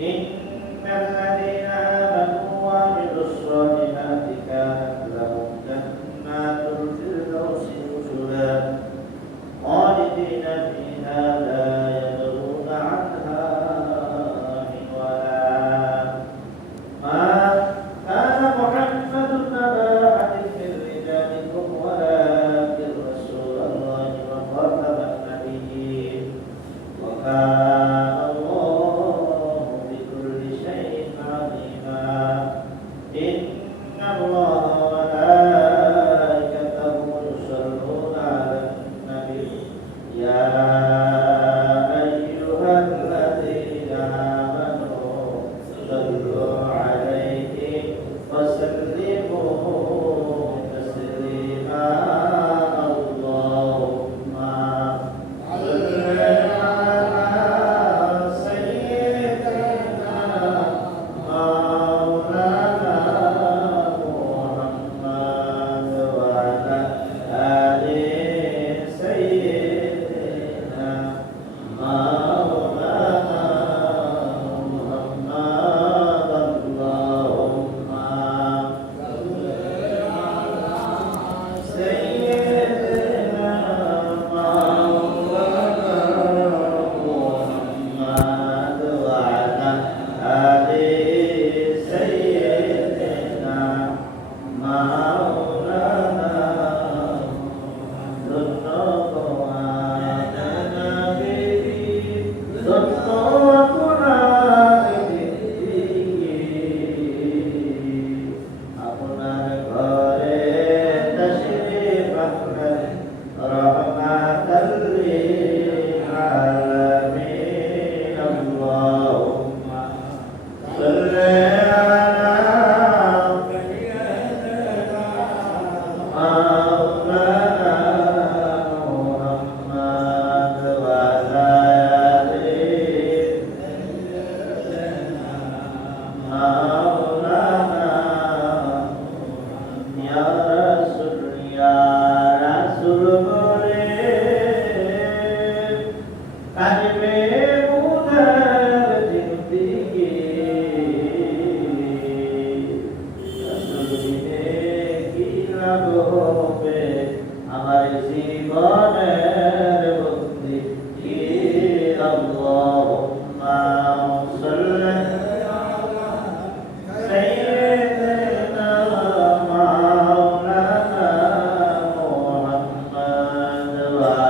إن الذين آمنوا وعملوا الصالحات كانت لهم جنات الفردوس نزلا خالدين فيها لا يبغون عنها حولا ما كان محمد أبا أحد من رجالكم ولكن رسول الله وخاتم النبيين وكان uh,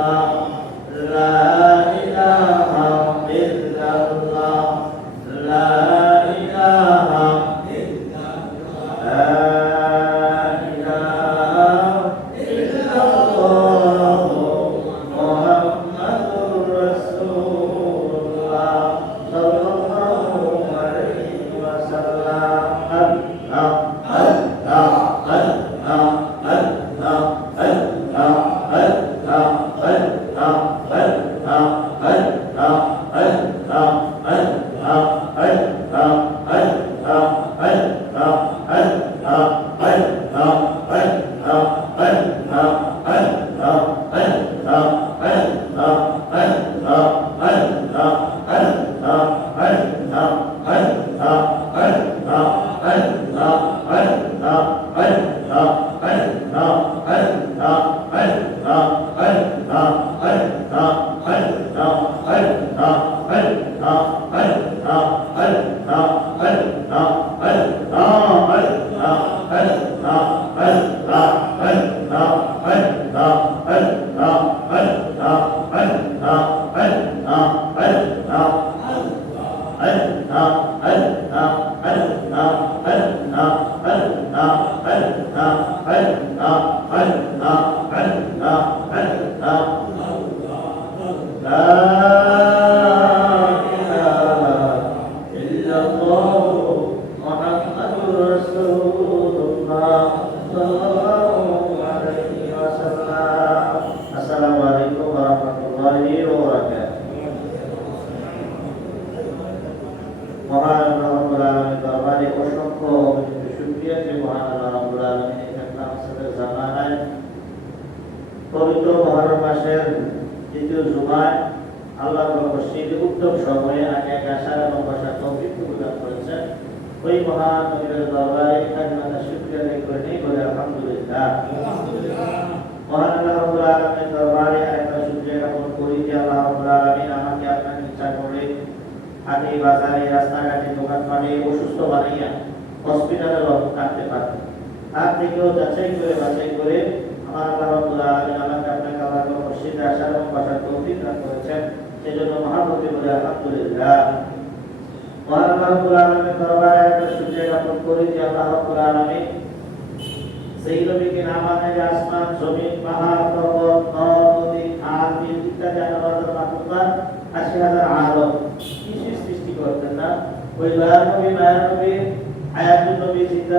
la 哎，啊。哎，哎。right? Uh, পবিত্র মহরম মাসের দ্বিতীয় জুমায় আল্লাহ মসজিদে উত্তম সময়ে আগে আসার এবং বসার তৌফিক প্রদান করেছেন। ওই মহান নবীর দরবারে আমরা শুকরিয়া আদায় করে নেই বলে আলহামদুলিল্লাহ। মহান আল্লাহ রাব্বুল আলামিনের দরবারে শুকরিয়া জ্ঞাপন করি যে আল্লাহ রাব্বুল আলামিন আমাকে আপনাকে ইচ্ছা করে হাটে বাজারে রাস্তাঘাটে দোকানপাটে অসুস্থ বানাইয়া হসপিটালে থাকতে পারবে তার থেকেও যাচাই করে বাছাই করে আমার আল্লাহ রাব্বুল আলামিন আমাকে আপনাকে আল্লাহ মসজিদে আসার এবং বাসার তৌফিক দান করেছেন সেজন্য মহাপ্রতি বলে আলহামদুলিল্লাহ মহান আল্লাহ রাব্বুল আলামিনের দরবারে একটা শুকরিয়া জ্ঞাপন করি যে আল্লাহ রাব্বুল আলামিন সেই নবীকে না মানে যে আসমান জমিন পাহাড় পর্বত নদ নদী খাল বিল ইত্যাদি আলাদা মাত্রা আশি হাজার আলম কিছু সৃষ্টি করতেন না ওই দয়ার নবী মায়ের নবী হায়াতুল নবী জিন্দা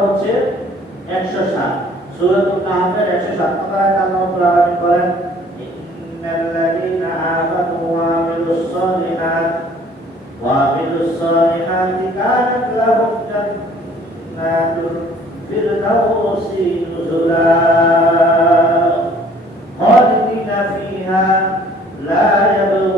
নম্বর হচ্ছে একশো সাত। সুরাতুল কাহাফের একশো সাত। নম্বর আয়াত আল্লাহ রাব্বুল বলেন ইন্নাল্লাযীনা আমানু ওয়া আমিলুস সালিহাত, ওয়া আমিলুস সালিহাতি কানাত লাহুম জান্নাতুল ফিরদাউসি নুজুলা, খালিদিনা ফিহা লা ইয়াবলু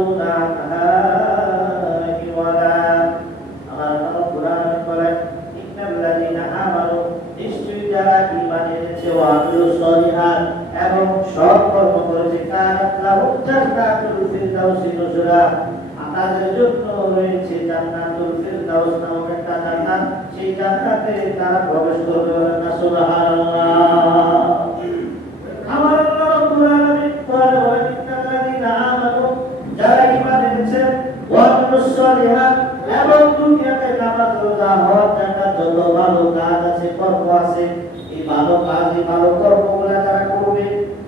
ভালো কাজ কর্ম এই ভালো কাজ এই ভালো কর্মগুলো যারা করবে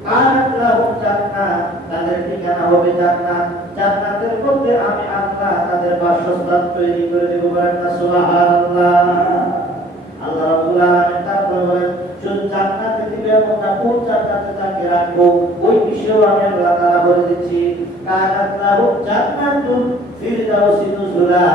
কানাত লাহুম জান্নাত তাদের ঠিকানা হবে জান্নাত জান্নাতের মধ্যে আমি আল্লাহ তাদের বাসস্থান তৈরি করে দেব বলেন না সুবহানাল্লাহ, আল্লাহ রাব্বুল আলামিন তারপর বলেন শুধু জান্নাতে দিবে এবং না কোন জান্নাতে তাকে রাখব, ওই বিষয়েও আমি আল্লাহ তাআলা বলে দিচ্ছি কানাত লাহু জান্নাতুল ফিরদাউসি নুজুলা।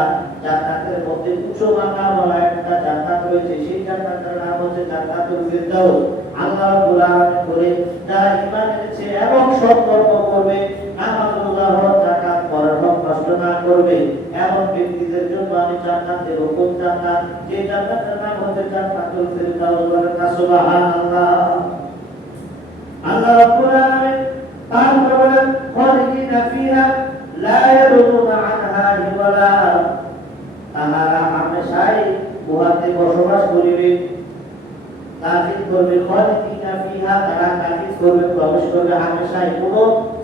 জান্নাতের মধ্যে উচ্চ মাকামওয়ালা একটা জান্নাত রয়েছে, সেই জান্নাতের নাম হচ্ছে জান্নাতুল ফিরদাউস। আল্লাহ রাব্বুল আলামিন বলে যারা ঈমান এনেছে এবং সৎ করবে হক নষ্ট না করবে এমন ব্যক্তিদের জন্য আমি জান্নাত দেব। কোন জান্নাত? যে জান্নাতের নাম হচ্ছে জান্নাতুল ফিরদাউস না? সুবহানাল্লাহ। আল্লাহ রাব্বুল আলামিন তারপর বলেন খালিদিনা ফিহা লা ইয়াবগুনা আনহা হিওয়ালা। তাহারা হামেশাই উহাতে বসবাস করিবে। তাকিদ করবে? খালিদিনা ফিহা তারা তাকিদ করবে, প্রবেশ করবে হামেশাই কোনো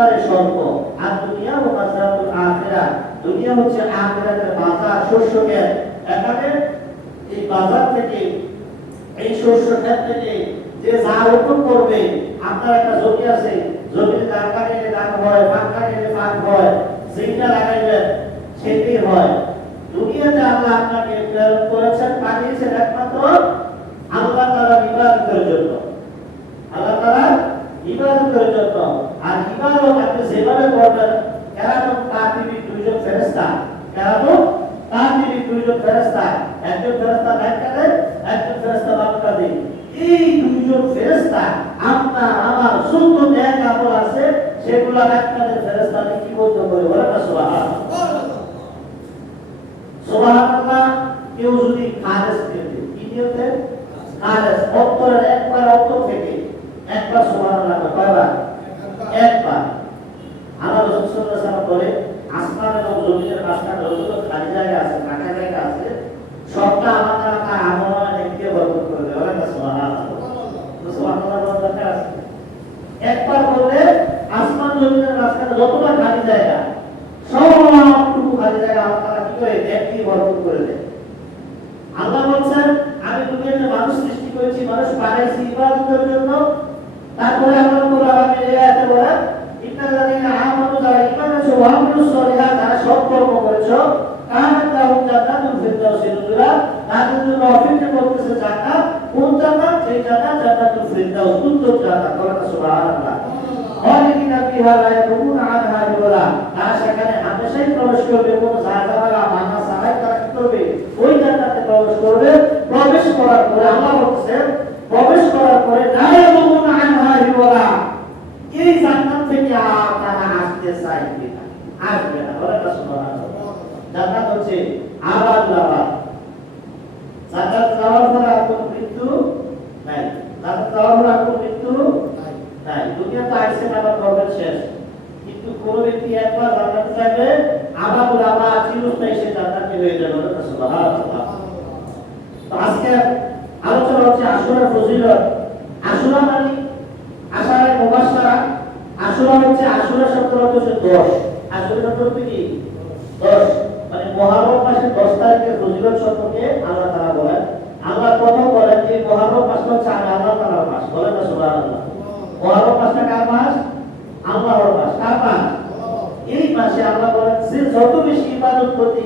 একবারে স্বল্প। আর দুনিয়া ও মাসরাতুল আখিরা, দুনিয়া হচ্ছে আখিরাতের বাজার শস্য জ্ঞান এখানে এই বাজার থেকে, এই শস্য ক্ষেত থেকে যে যা রোপণ করবে আপনার একটা জমি আছে জমিতে ধান কাটিলে ধান হয় পাক কাটিলে পাক হয় যেটা লাগাইবেন সেটাই হয়। দুনিয়াতে আল্লাহ আপনাকে প্রেরণ করেছেন পাঠিয়েছেন একমাত্র আল্লাহ তারা ইবাদতের জন্য আল্লাহ তারা ইবাদতের জন্য আর ইবাদত আপনি যেভাবে করবেন কেরামত কাতিবি দুইজন ফেরেশতা কেরামত কাতিবি দুইজন ফেরেশতা, একজন ফেরেশতা ব্যাখ্যা দেয় একজন ফেরেশতা ব্যাখ্যা দেয়। এই দুইজন ফেরেশতা আপনার আমার শুদ্ধ ন্যায় কাপড় আছে, সেগুলো ব্যাখ্যা দেয় ফেরেশতা কি বলতে পারে বলে না, সুবহানাল্লাহ। সুবহানাল্লাহ, কেউ যদি খালেস পেতে, কি নিয়তে খালেস। অন্তরের একবার অন্তর থেকে, একবার সুবহানাল্লাহ কয়বার? একবার। আমার রাসূল সাল্লাল্লাহু আলাইহি বলে আসমান এবং জমিনের মাঝখানে যতগুলো খালি জায়গা আছে ফাঁকা জায়গা আছে, সবটা আমার দ্বারা তার আমল বরকত করে দেবে বলেন না সুবহানাল্লাহ তো সুবহানাল্লাহ বলার দরকার আছে। একবার বললে আসমান জমিনের মাঝখানে যতটা খালি জায়গা, সবটুকু খালি জায়গা আল্লাহ তাআলা কি করে দেখতে বরকত করে দেয়। আল্লাহ বলছেন, আমি দুনিয়াতে মানুষ সৃষ্টি করেছি, মানুষ বানাইছি ইবাদতের জন্য। তারপরে তাআলা আমাকে এই আয়াতে বলেন, ইন্নাল্লাযীনা আমানু যারা করেছ সেখানে হামেশাই প্রবেশ করবে মানা করবে? ওই জান্নাতে প্রবেশ করবে প্রবেশ করার আমাদের আলোচনা হচ্ছে আসরের ফজিলত। আসুরা মানে আষাঢ়ের মুবাসারা আসুরা হচ্ছে আসুরা শব্দ হচ্ছে দশ। আসুরা শব্দ হচ্ছে কি? দশ। মানে মহারম মাসের দশ তারিখের ফজিলত সম্পর্কে আল্লাহ তারা বলেন। আল্লাহ প্রথম বলেন যে মহারম মাস হচ্ছে আল্লাহ তালার মাস। বলেন না সুবাহ আল্লাহ মাসটা কার মাস? আল্লাহর মাস। কার মাস? এই মাসে আল্লাহ বলেন, যে যত বেশি ইবাদত প্রতি